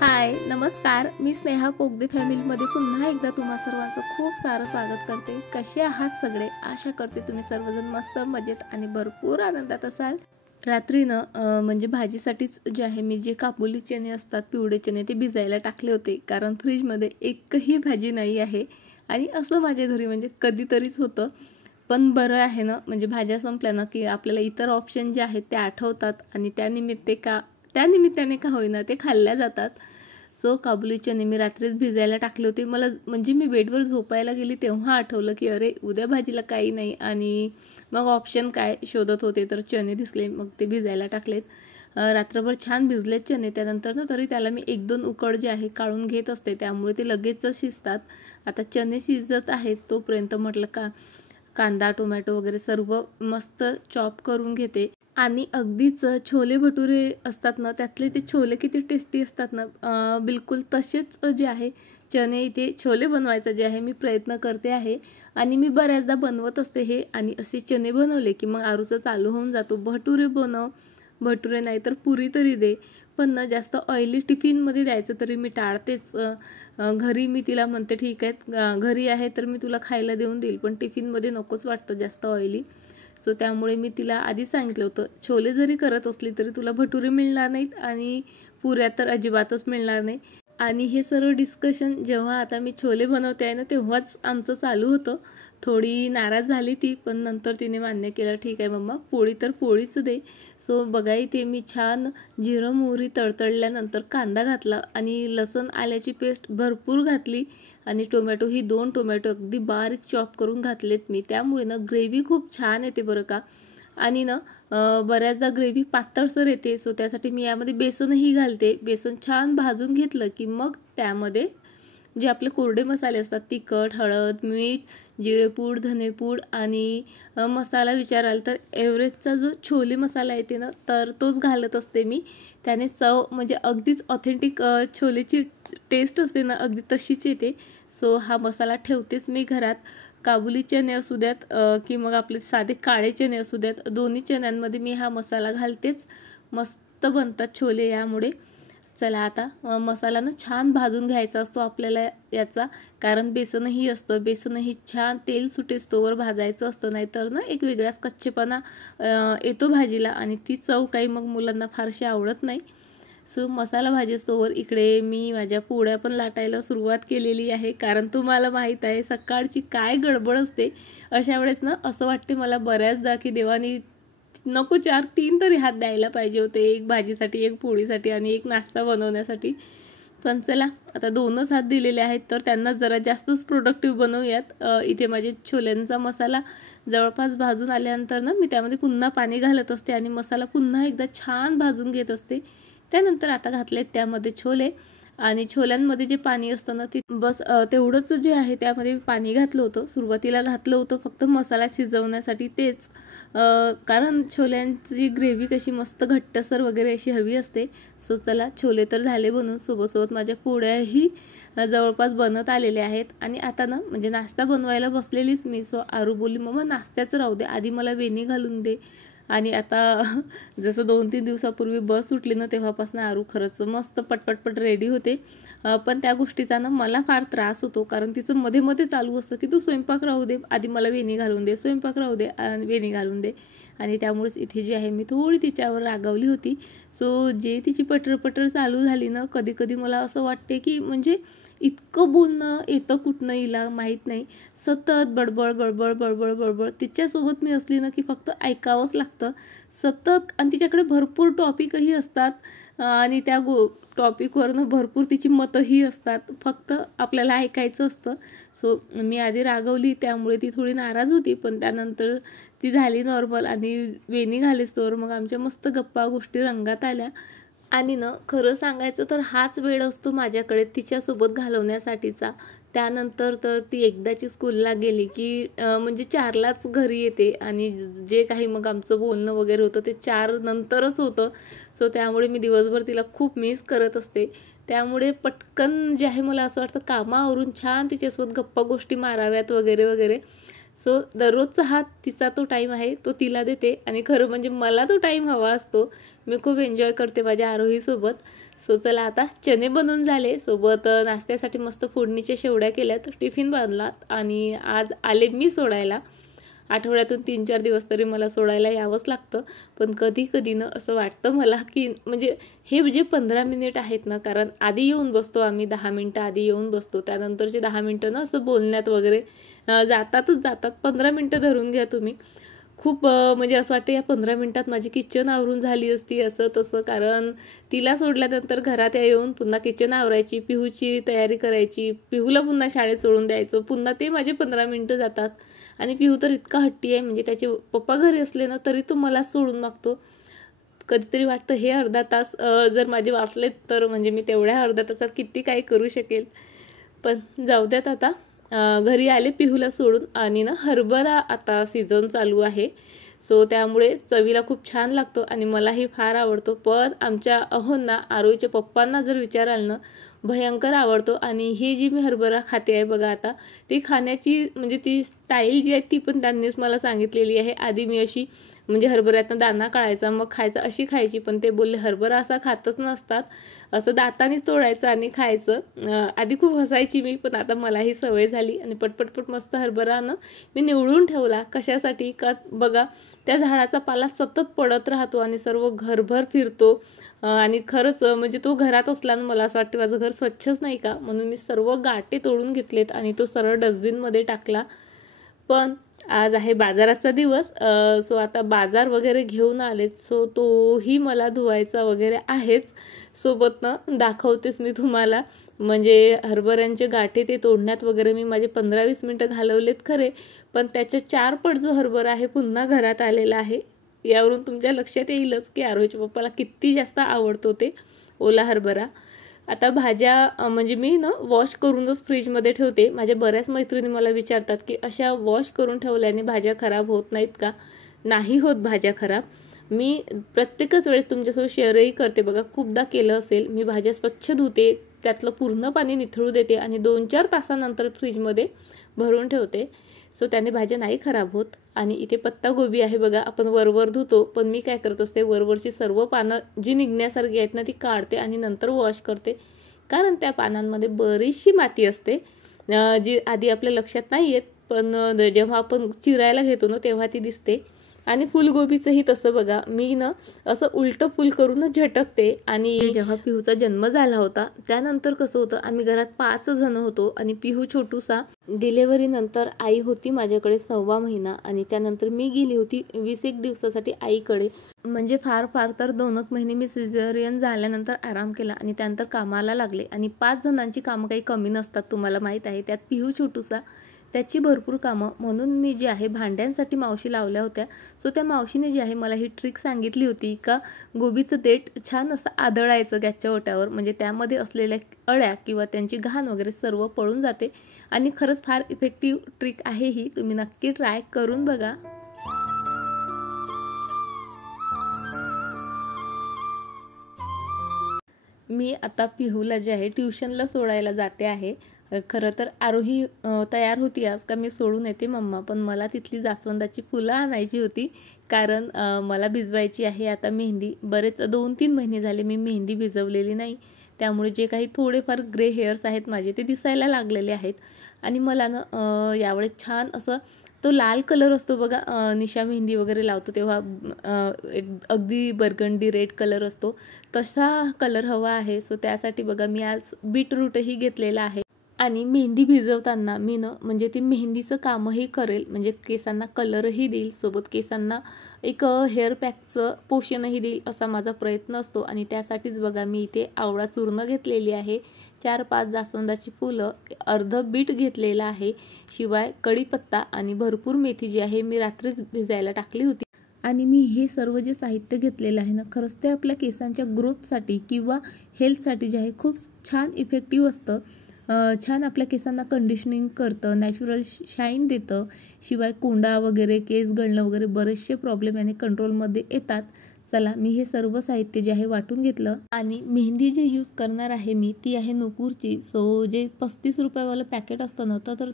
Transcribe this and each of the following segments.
हाय नमस्कार, मी स्नेहा पोगदे फॅमिलीमध्ये पुन्हा एकदा तुम्हा सर्वांचं खूप सारं स्वागत करते। कसे आहात सगळे? आशा करते तुम्ही सर्वजण मस्त मजेत आणि भरपूर आनंदात असाल। रात्रीनं म्हणजे भाजीसाठीच जे आहे मी जे काबुली चणे असतात पिवळे चणे ते भिजायला टाकले होते, कारण फ्रीजमध्ये एकही भाजी नाही आहे आणि असं माझ्या घरी म्हणजे कधीतरीच होतं। पण बरं आहे ना, म्हणजे भाज्या संपल्या ना की आपल्याला इतर ऑप्शन जे आहेत ते आठवतात आणि त्यानिमित्ताने का होईना ते खाल्ल्या जातात। सो काबुली चणे मी रात्रीच भिजायला टाकले होते। मला म्हणजे मी बेडवर झोपायला गेली तेव्हा आठवलं की अरे उद्या भाजीला काही नाही, आणि मग ऑप्शन काय शोधत होते तर चणे दिसले, मग ते भिजायला टाकलेत। रात्रभर छान भिजलेत चणे। त्यानंतर ना तरी त्याला मी 1-2 उकड जे आहे काढून घेत असते, त्यामुळे ते लगेच शिजतात। आता चणे शिजत आहेत तोपर्यंत म्हटलं कांदा टोमॅटो वगैरे सर्व मस्त चॉप करून घेते। आणि अगदीच छोले भटुरे असतात ना, त्यातले ते छोले किती टेस्टी असतात ना, बिलकुल तसेच जे आहे चणे इथे छोले बनवायचा जे आहे मी प्रयत्न करते आहे। आणि मी बऱ्याचदा बनवत असते हे, आणि असे चणे बनवले की मग आरूचं चालू होऊन जातो, भटुरे बनव, भटुरे नाही तर पुरी तरी दे। पण ना जास्त ऑइली टिफिनमध्ये द्यायचं तरी मी टाळतेच। घरी मी तिला म्हणते ठीक आहे, घरी आहे तर मी तुला खायला देऊन देईल, पण टिफिनमध्ये नकोच वाटतं जास्त ऑइली। सो त्यामुळे मी तिला आधी सांगितलं होतं, छोले जरी करत असली तरी तुला भटुरे मिळणार नाहीत आणि पुऱ्या तर अजिबातच मिळणार नाही। आणि हे सर्व डिस्कशन जेव्हा आता मी छोले बनवते आहे ना तेव्हाच आमचं चालू होतं। थोडी नाराज झाली ती, पण नंतर तिने मान्य केलं, ठीक आहे मम्मा पोळी तर पोळीच दे। सो बघा इथे मी छान जिरं मोहरी तळतळल्यानंतर कांदा घातला आणि लसूण आल्याची पेस्ट भरपूर घातली, आणि टोमॅटो ही 2 टोमॅटो अगदी बारीक चॉप करून घातलेत मी। त्यामुळे ना ग्रेव्ही खूप छान येते बरं का। आणि ना बऱ्याचदा ग्रेव्ही पातळसर येते, सो त्यासाठी मी यामध्ये बेसनही घालते। बेसन छान भाजून घेतलं की मग त्यामध्ये जे आपले कोरडे मसाले असतात, तिखट हळद मीठ जिरेपूड धनेपूड आणि मसाला विचाराल तर एव्हरेस्टचा जो छोले मसाला येते ना तर तोच घालत असते मी। त्याने चव म्हणजे अगदीच ऑथेंटिक छोलेची टेस्ट असते ना अगदी तशीच येते। सो हा मसाला ठेवतेच मी घरात। काबुली चणे असू द्यात की मग आपले साधे काळे चणे असू द्यात, दोन्ही चण्यांमध्ये मी हा मसाला घालतेच। मस्त बनतात छोले यामुळे। चला आता मसाला ना छान भाजून घ्यायचा असतो आपल्याला याचा, कारण बेसनही असतं, बेसनही छान तेल सुटेस्तोवर भाजायचं असतं, नाहीतर ना एक वेगळाच कच्चेपणा येतो भाजीला आणि ती चव काही मग मुलांना फारशी आवडत नाही। सो मसाला भाजीस्तोवर इकडे मी माझ्या पोळ्या पण लाटायला सुरुवात केलेली आहे, कारण तुम्हाला माहीत आहे सकाळची काय गडबड असते। अशा वेळेस ना असं वाटते मला बऱ्याचदा की देवानी नको 4-3 तरी हात द्यायला पाहिजे होते, एक भाजीसाठी एक पोळीसाठी आणि एक नाश्ता बनवण्यासाठी। पण चला आता 2च हात दिलेले आहेत तर त्यांना जरा जास्तच प्रोडक्टिव्ह बनवूयात। इथे माझे छोल्यांचा मसाला जवळपास भाजून आल्यानंतर ना मी त्यामध्ये पुन्हा पाणी घालत असते आणि मसाला पुन्हा एकदा छान भाजून घेत असते। त्यानंतर आता घातलेत त्यामध्ये छोले, आणि छोल्यांमध्ये जे पाणी असतं ना ते बस तेवढंच जे आहे त्यामध्ये पाणी घातलं होतं। सुरुवातीला घातलं होतं फक्त मसाला शिजवण्यासाठी तेच, कारण छोल्यांची ग्रेव्ही कशी मस्त घट्टसर वगैरे अशी हवी असते। सो चला छोले तर झाले बनवून, सोबत माझ्या पोळ्याही जवळपास बनत आलेल्या आहेत। आणि आता ना म्हणजे नाश्ता बनवायला बसलेलीच मी। सो आरू बोलली मम्मा नाश्त्याचं राहू दे, आधी मला वेणी घालून दे। आणि आता जसं 2-3 दिवसापूर्वी बस सुटली ना तेव्हापासून आरू खरंच मस्त पटपट रेडी होते। पण त्या गोष्टीचा ना मला फार त्रास होतो, कारण तिचं मध्ये मध्ये चालू असतं की तू स्वयंपाक राहू दे, आधी मला वेणी घालून दे, स्वयंपाक राहू दे, वेणी घालून दे। आणि त्यामुळेच इथे जी आहे मी थोडी तिच्यावर रागावली होती। सो जे तिची पटर चालू झाली ना, कधी कधी मला असं वाटते की म्हणजे इतकं बोलणं येतं कुठनं हिला माहीत नाही, सतत बडबड बडबड बडबड बडबड। तिच्यासोबत मी असली ना की फक्त ऐकावंच लागतं सतत, आणि तिच्याकडे भरपूर टॉपिकही असतात आणि त्या टॉपिकवरनं भरपूर तिची मतंही असतात, फक्त आपल्याला ऐकायचं असतं। सो मी आधी रागवली त्यामुळे ती थोडी नाराज होती, पण त्यानंतर ती झाली नॉर्मल आणि वेणी घालीस्तोवर मग आमच्या मस्त गप्पा गोष्टी रंगात आल्या। आणि ना खरं सांगायचं तर हाच वेळ असतो माझ्याकडे तिच्यासोबत घालवण्यासाठीचा। त्यानंतर तर ती एकदाची स्कूलला गेली की म्हणजे 4लाच घरी येते, आणि जे काही मग आमचं बोलणं वगैरे होतं ते 4 नंतरच होतं। सो त्यामुळे मी दिवसभर तिला खूप मिस करत असते। त्यामुळे पटकन जे आहे मला असं वाटतं कामावरून छान तिच्यासोबत गप्पा गोष्टी माराव्यात वगैरे वगैरे। सो दररोजचा हा तिचा तो टाईम आहे तो तिला देते आणि खरं म्हणजे मला तो टाईम हवा असतो. मी खूप एन्जॉय करते माझ्या आरोहीसोबत. सो चला आता चणे बनवून झाले, सोबत नाश्त्यासाठी मस्त फोडणीच्या शेवड्या केल्यात, टिफिन बांधलात आणि आज आले मी सोडायला. आठवड्यातून 3-4 दिवस तरी मला सोडायला यावंच लागतं. पण कधी कधी ना असं वाटतं मला की म्हणजे हे जे 15 मिनिट आहेत ना, कारण आधी येऊन बसतो आम्ही 10 मिनटं आधी येऊन बसतो, त्यानंतरचे 10 मिनटं ना असं बोलण्यात वगैरे जातात. 15 मिनटं धरून घ्या तुम्ही. खूप म्हणजे असं वाटतं या 15 मिनटात माझी किचन आवरून झाली असती असं तसं, कारण तिला सोडल्यानंतर घरात येऊन पुन्हा किचन आवरायची, पिहूची तयारी करायची, पिहूला पुन्हा शाळेत सोडून द्यायचं, पुन्हा ते माझे 15 मिनटं जातात. आणि पिहू तर इतका हट्टी आहे, म्हणजे त्याचे पप्पा घरी असले ना तरी तो मला सोडून मागतो. कधीतरी वाटतं हे अर्धा तास जर माझे वाचलेत तर म्हणजे मी तेवढ्या अर्ध्या तासात किती काही करू शकेल. पण जाऊ द्यात आता. घरी आले पिहूला सोडून आणि ना हरभरा आता सीझन चालू आहे, सो त्यामुळे चवीला खूप छान लागतो आणि मलाही फार आवडतो. पण आमच्या अहोंना आरोहीच्या पप्पांना जर विचाराल ना भयंकर आवडतो. आणि ही जी मी हरभरा खाते आहे बघा आता, ती खाण्याची म्हणजे ती स्टाईल जी आहे ती पण त्यांनीच मला सांगितलेली आहे. आधी मी अशी म्हणजे हरभऱ्यातनं दाणा काढायचा मग खायचा अशी खायची, पण ते बोलले हरभरा असा खातच नसतात, असं दातानीच तोडायचं आणि खायचं. आधी खूप हसायची मी, पण आता मलाही सवय झाली आणि पटपटपट मस्त हरभरा ना मी निवडून ठेवला. कशासाठी का बघा, त्या झाडाचा पाला सतत पडत राहतो आणि सर्व घरभर फिरतो. आणि खरंच म्हणजे तो घरात असला ना मला असं वाटतं माझं घर स्वच्छच नाही का, म्हणून मी सर्व गाटे तोडून घेतलेत आणि तो सरळ डस्टबिनमध्ये टाकला. पण आज आहे बाजाराचा दिवस, सो आता बाजार वगैरे घेऊन आलेत, सो तोही मला धुवायचा वगैरे आहेच. सोबतनं दाखवतेच मी तुम्हाला. म्हणजे हरभऱ्यांचे गाठे ते तोडण्यात वगैरे मी माझे 15-20 मिनटं घालवलेत खरे, पण त्याच्या 4 पट जो हरभरा आहे पुन्हा घरात आलेला आहे. यावरून तुमच्या लक्षात येईलच की आरोहीच्या पप्पाला किती जास्त आवडतो ते ओला हरभरा. आता भाज्या म्हणजे मी ना वॉश करूनच फ्रीजमध्ये ठेवते. माझ्या बऱ्याच मैत्रिणी मला विचारतात की अशा वॉश करून ठेवल्याने भाज्या खराब होत नाहीत का? नाही होत भाज्या खराब. मी प्रत्येकच वेळेस तुमच्यासोबत शेअरही करते बघा, खूपदा केलं असेल. मी भाज्या स्वच्छ धुते, त्यातलं पूर्ण पाणी निथळू देते आणि 2-4 तासानंतर फ्रीजमध्ये भरून ठेवते. सो त्याने भाज्या नाही खराब होत. आणि इथे पत्तागोबी आहे बघा, आपण वरवर धुतो, पण मी काय करत असते वरवरची सर्व पानं जी निघण्यासारखी आहेत ना ती काढते आणि नंतर वॉश करते, कारण त्या पानांमध्ये बरीचशी माती असते जी आधी आपल्या लक्षात नाही येत, पण जेव्हा आपण चिरायला घेतो ना तेव्हा ती दिसते. आणि फुलगोबीचंही तसं बघा, मी ना असं उलटं फुल करूनच झटकते. आणि जेव्हा पिहूचा जन्म झाला होता त्यानंतर कसं होतं, आम्ही घरात 5 जण होतो आणि पिहू छोटूसा. डिलेव्हरीनंतर आई होती माझ्याकडे 1.25 महिना आणि त्यानंतर मी गेली होती 20-1 दिवसासाठी आईकडे. म्हणजे फार फार तर 2 महिने मी सिझेरियन झाल्यानंतर आराम केला आणि त्यानंतर कामाला लागले. आणि 5 जणांची कामं काही कमी नसतात, तुम्हाला माहीत आहे. त्यात पिहू छोटूसा, त्याची भरपूर कामं. म्हणून मी जे आहे भांड्यांसाठी मावशी लावल्या होत्या. सो त्या मावशीने जी आहे मला ही ट्रिक सांगितली होती का गोबीचं देठ छान असं आदळायचं गॅसच्या ओट्यावर, म्हणजे त्यामध्ये असलेल्या अळ्या किंवा त्यांची घाण वगैरे सर्व पळून जाते. आणि खरंच फार इफेक्टिव्ह ट्रिक आहे ही, तुम्ही नक्की ट्राय करून बघा. मी आता पिहूला जे आहे ट्युशनला सोडायला जाते आहे. खरं तर आरोही तयार होती आज का मी सोडून येते मम्मा, पण मला तिथली जास्वंदाची फुलं आणायची होती, कारण मला भिजवायची आहे आता मेहंदी. बरेच 2-3 महिने झाले मी मेहंदी भिजवलेली नाही, त्यामुळे जे काही थोडेफार ग्रे हेअर्स आहेत माझे ते दिसायला लागलेले आहेत. आणि मला ना यावेळेस छान असं तो लाल कलर असतो बघा, निशा मेहंदी वगैरे लावतो तेव्हा अगदी बर्गंडी रेड कलर असतो, तसा कलर हवा आहे. सो त्यासाठी बघा मी आज बीटरूटही घेतलेला आहे. आणि मेहंदी भिजवताना मी ना म्हणजे ती मेहंदीचं कामही करेल, म्हणजे केसांना कलरही देईल, सोबत केसांना एक हेअर पॅकचं पोषणही देईल असा माझा प्रयत्न असतो. आणि त्यासाठीच बघा मी इथे आवळा चूर्ण घेतलेली आहे, 4-5 जास्वंदाची फुलं, अर्धं बीट घेतलेलं आहे, शिवाय कढीपत्ता आणि भरपूर मेथी जी आहे मी रात्रीच भिजायला टाकली होती. आणि मी हे सर्व जे साहित्य घेतलेलं आहे ना, खरंच ते आपल्या केसांच्या ग्रोथसाठी किंवा हेल्थसाठी जे आहे खूप छान इफेक्टिव्ह असतं. छान आपल्या केसांना कंडिशनिंग करतं, नॅचरल शाईन देतं. शिवाय कोंडा वगैरे, केस गळणं वगैरे बरेचसे प्रॉब्लेम याने कंट्रोलमध्ये येतात. चला मी हे सर्व साहित्य जे आहे वाटून घेतलं. आणि मेहंदी जे यूज करणार आहे मी ती आहे नूपूरची. सो जे 35 रुपयावालं पॅकेट असतं ना तर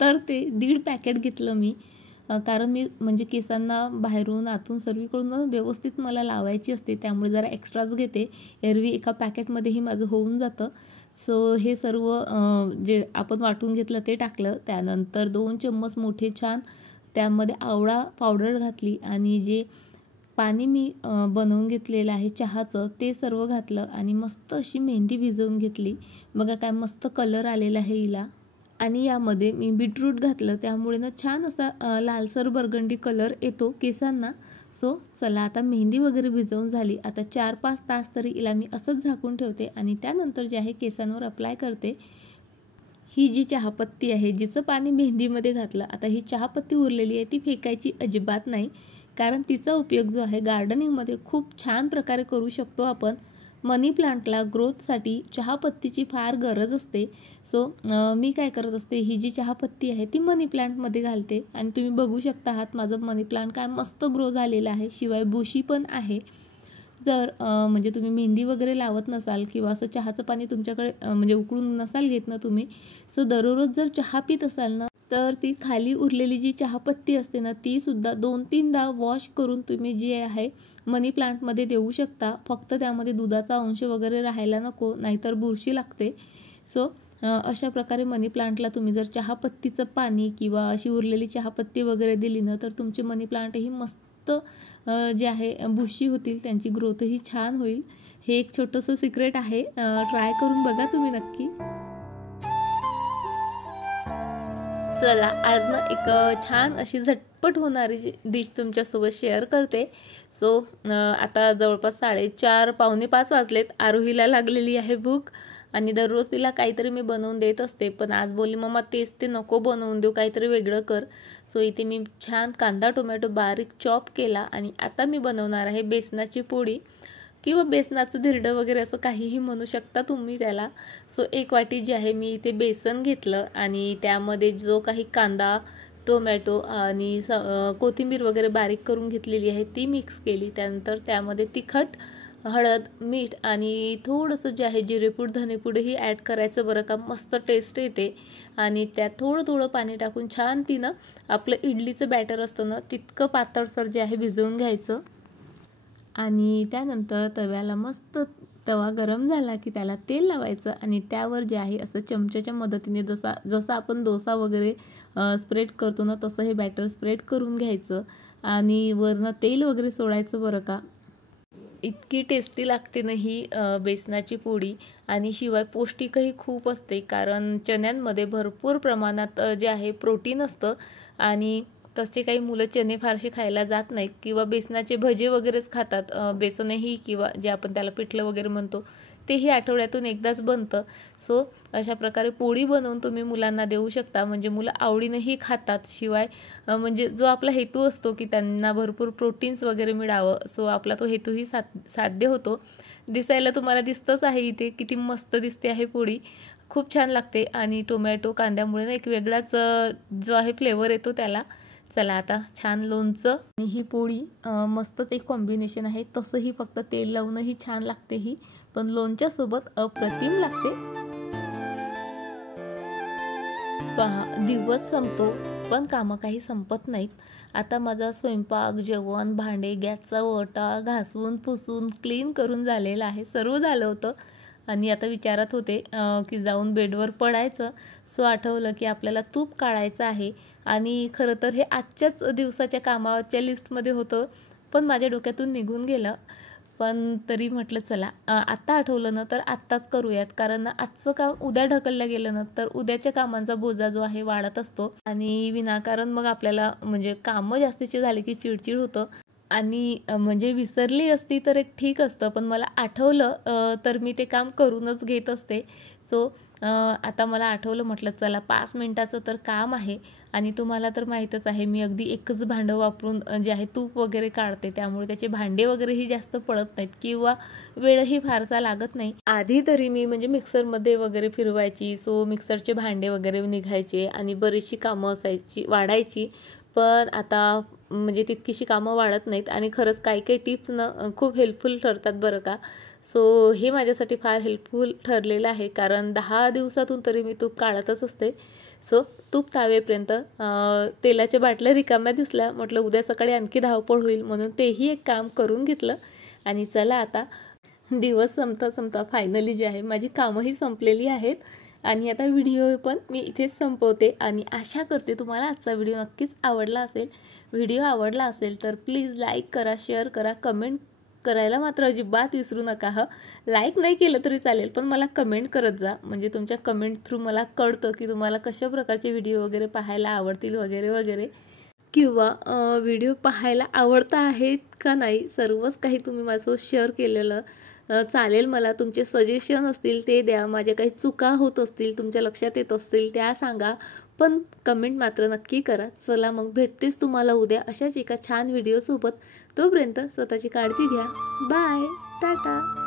तर ते 1.5 पॅकेट घेतलं मी, कारण मी म्हणजे केसांना बाहेरून आतून सर्वीकडून व्यवस्थित मला लावायची असते, त्यामुळे जरा एक्स्ट्राच घेते. एरवी एका पॅकेटमध्येही माझं होऊन जातं. सो हे सर्व जे आपण वाटून घेतलं ते टाकलं. त्यानंतर 2 चम्मच मोठे छान त्यामध्ये आवळा पावडर घातली आणि जे पाणी मी बनवून घेतलेलं आहे चहाचं ते सर्व घातलं आणि मस्त अशी मेहंदी भिजवून घेतली. बघा काय मस्त कलर आलेला आहे हिला. आणि यामध्ये मी बीटरूट घातलं, त्यामुळे ना छान असा लालसर बर्गंडी कलर येतो केसांना. सो चला आता मेहंदी वगैरे भिजवून झाली. आता 4-5 तास तरी हिला मी असंच झाकून ठेवते आणि त्यानंतर जे आहे केसांवर अप्लाय करते. ही जी चहापत्ती आहे जिचं पाणी मेहंदीमध्ये घातलं, आता ही चहापत्ती उरलेली आहे ती फेकायची अजिबात नाही, कारण तिचा उपयोग जो आहे गार्डनिंगमध्ये खूप छान प्रकारे करू शकतो आपण. मनी प्लांटला ग्रोथसाठी चहापत्तीची फार गरज असते. सो मी काय करत असते, ही जी चहापत्ती आहे ती मनी प्लांटमध्ये घालते आणि तुम्ही बघू शकता आहात माझं मनी प्लांट काय मस्त ग्रो झालेलं आहे. शिवाय बुशी पण आहे. जर म्हणजे तुम्ही मेहंदी वगैरे लावत नसाल किंवा असं चहाचं पाणी तुमच्याकडे म्हणजे उकळून नसाल घेत ना तुम्ही, सो दररोज जर चहा पित असाल ना, तर ती खाली उरलेली जी चहापत्ती असते ना ती सुद्धा 2-3दा वॉश करून तुम्ही जी आहे मनी प्लांटमध्ये देऊ शकता. फक्त त्यामध्ये दुधाचा अंश वगैरे राहायला नको, नाहीतर बुरशी लागते. सो अशा प्रकारे मनी प्लांटला तुम्ही जर चहापत्तीचं पाणी किंवा अशी उरलेली चहापत्ती वगैरे दिली ना, तर तुमचे मनी प्लांटही मस्त जे आहे बुशी होतील, त्यांची ग्रोथही छान होईल. हे एक छोटंसं सिक्रेट आहे, ट्राय करून बघा तुम्ही नक्की. चला आज ना एक छान अशी झटपट होणारी डिश तुमच्यासोबत शेअर करते. सो आता जवळपास 4:30 पावणे 5 वाजलेत. आरोहीला लागलेली आहे भूक आणि दररोज तिला काहीतरी मी बनवून देत असते, पण आज बोलली मम्मा तेच ते नको बनवून देऊ, काहीतरी वेगळं कर. सो इथे मी छान कांदा टोमॅटो बारीक चॉप केला आणि आता मी बनवणार आहे बेसनाची पोळी किंवा बेसनाचं धिरडं वगैरे असं काहीही म्हणू शकता तुम्ही त्याला. सो 1 वाटी जी आहे मी इथे बेसन घेतलं आणि त्यामध्ये जो काही कांदा टोमॅटो आणि कोथिंबीर वगैरे बारीक करून घेतलेली आहे ती मिक्स केली. त्यानंतर त्यामध्ये तिखट, हळद, मीठ आणि थोडंसं जे आहे जिरेपूड धनेपूडही ॲड करायचं बरं का, मस्त टेस्ट येते. आणि त्यात थोडं पाणी टाकून छान तिनं आपलं इडलीचं बॅटर असतं ना तितकं पातळसर जे आहे भिजवून घ्यायचं. आणि त्यानंतर तव्याला मस्त तवा गरम झाला की त्याला तेल लावायचं आणि त्यावर जे आहे असं चमच्याच्या मदतीने जसा आपण डोसा वगैरे स्प्रेड करतो ना तसं हे बॅटर स्प्रेड करून घ्यायचं आणि वरनं तेल वगैरे सोडायचं बरं का. इतकी टेस्टी लागते ना ही बेसनाची पोळी आणि शिवाय पौष्टिकही खूप असते, कारण चण्यांमध्ये भरपूर प्रमाणात जे आहे प्रोटीन असतं आणि तसे काही मुलं चणे फारसे खायला जात नाहीत किंवा बेसनाचे भजे वगैरेच खातात. बेसनही किंवा जे आपण त्याला पिठलं वगैरे म्हणतो तेही आठवड्यातून एकदाच बनतं. सो अशा प्रकारे पोळी बनवून तुम्ही मुलांना देऊ शकता, म्हणजे मुलं आवडीनंही खातात. शिवाय म्हणजे जो आपला हेतू असतो की त्यांना भरपूर प्रोटीन्स वगैरे मिळावं, सो आपला तो हेतूही साध्य होतो. दिसायला तुम्हाला दिसतंच आहे इथे किती मस्त दिसते आहे पोळी, खूप छान लागते आणि टोमॅटो कांद्यामुळे ना एक वेगळाच जो आहे फ्लेवर येतो त्याला. चला आता छान लोणचं आणि ही पोळी मस्तच एक कॉम्बिनेशन आहे. तसंही फक्त तेल लावूनही छान लागते ही, पण लोणच्यासोबत अप्रतिम लागते. पहा दिवस संपतो पण कामं काही संपत नाहीत. आता माझा स्वयंपाक, जेवण, भांडे, गॅसचा ओटा घासून पुसून क्लीन करून झालेलं आहे, सर्व झालं होतं. आणि आता विचारात होते की जाऊन बेडवर पडायचं. सो आठवलं की आपल्याला तूप काढायचं आहे आणि खरं तर हे आजच्याच दिवसाच्या कामाच्या लिस्टमध्ये होतं, पण माझ्या डोक्यातून निघून गेलं. पण तरी म्हटलं चला आत्ता आठवलं ना तर आत्ताच करूयात, कारण आजचं काम उद्या ढकललं गेलं ना तर उद्याच्या कामांचा बोजा जो आहे वाढत असतो आणि विनाकारण मग आपल्याला म्हणजे कामं जास्तीचे झाले की चिडचिड होतं. आणि म्हणजे विसरली असती तर एक ठीक असतं, पण मला आठवलं तर मी ते काम करूनच घेत असते. सो आता मला आठवलं, म्हटलं चला 5 मिनिटाचं तर काम आहे आणि तुम्हाला तर माहीतच आहे मी अगदी एकच भांडं वापरून जे आहे तूप वगैरे काढते, त्यामुळे त्याचे भांडे वगैरेही जास्त पडत नाहीत किंवा वेळही फारसा लागत नाही. आधी तरी मी म्हणजे मिक्सरमध्ये वगैरे फिरवायची, सो मिक्सरचे भांडे वगैरे निघायचे आणि बरीचशी कामं वाढायची. पण आता म्हणजे तितकीशी कामं वाढत नाहीत आणि खरंच काही टिप्स ना खूप हेल्पफुल ठरतात बरं का. सो हे माझ्यासाठी फार हेल्पफुल ठरलेलं आहे, कारण 10 दिवसातून तरी मी तूप काढतच असते. सो तूप तावेपर्यंत तेलाच्या बाटल्या रिकाम्या दिसल्या, म्हटलं उद्या सकाळी आणखी धावपळ होईल, म्हणून तेही एक काम करून घेतलं. आणि चला आता दिवस संपता फायनली जे आहे माझी कामंही संपलेली आहेत. आणि आता व्हिडिओ पण मी इथेच संपवते आणि आशा करते तुम्हाला आजचा व्हिडिओ नक्कीच आवडला असेल. व्हिडिओ आवडला असेल तर प्लीज लाईक करा, शेअर करा, कमेंट करायला मात्र अजिबात विसरू नका. लाईक नाही केलं तरी चालेल, पण मला कमेंट करत जा, म्हणजे तुमच्या कमेंट थ्रू मला कळतं की तुम्हाला कशा प्रकारचे व्हिडिओ वगैरे पाहायला आवडतील वगैरे वगैरे, किंवा व्हिडिओ पाहायला आवडता आहेत का नाही, सर्वच काही तुम्ही माझ्यासोबत शेअर केलेलं चालेल. मला तुमचे सजेशन असतील ते द्या, माझ्या काही चुका होत असतील, तुमच्या लक्षात येत असतील त्या सांगा, पण कमेंट मात्र नक्की करा. चला मग भेटतेच तुम्हाला उद्या अशाच एका छान व्हिडिओसोबत. तोपर्यंत स्वतःची काळजी घ्या. बाय, टाटा.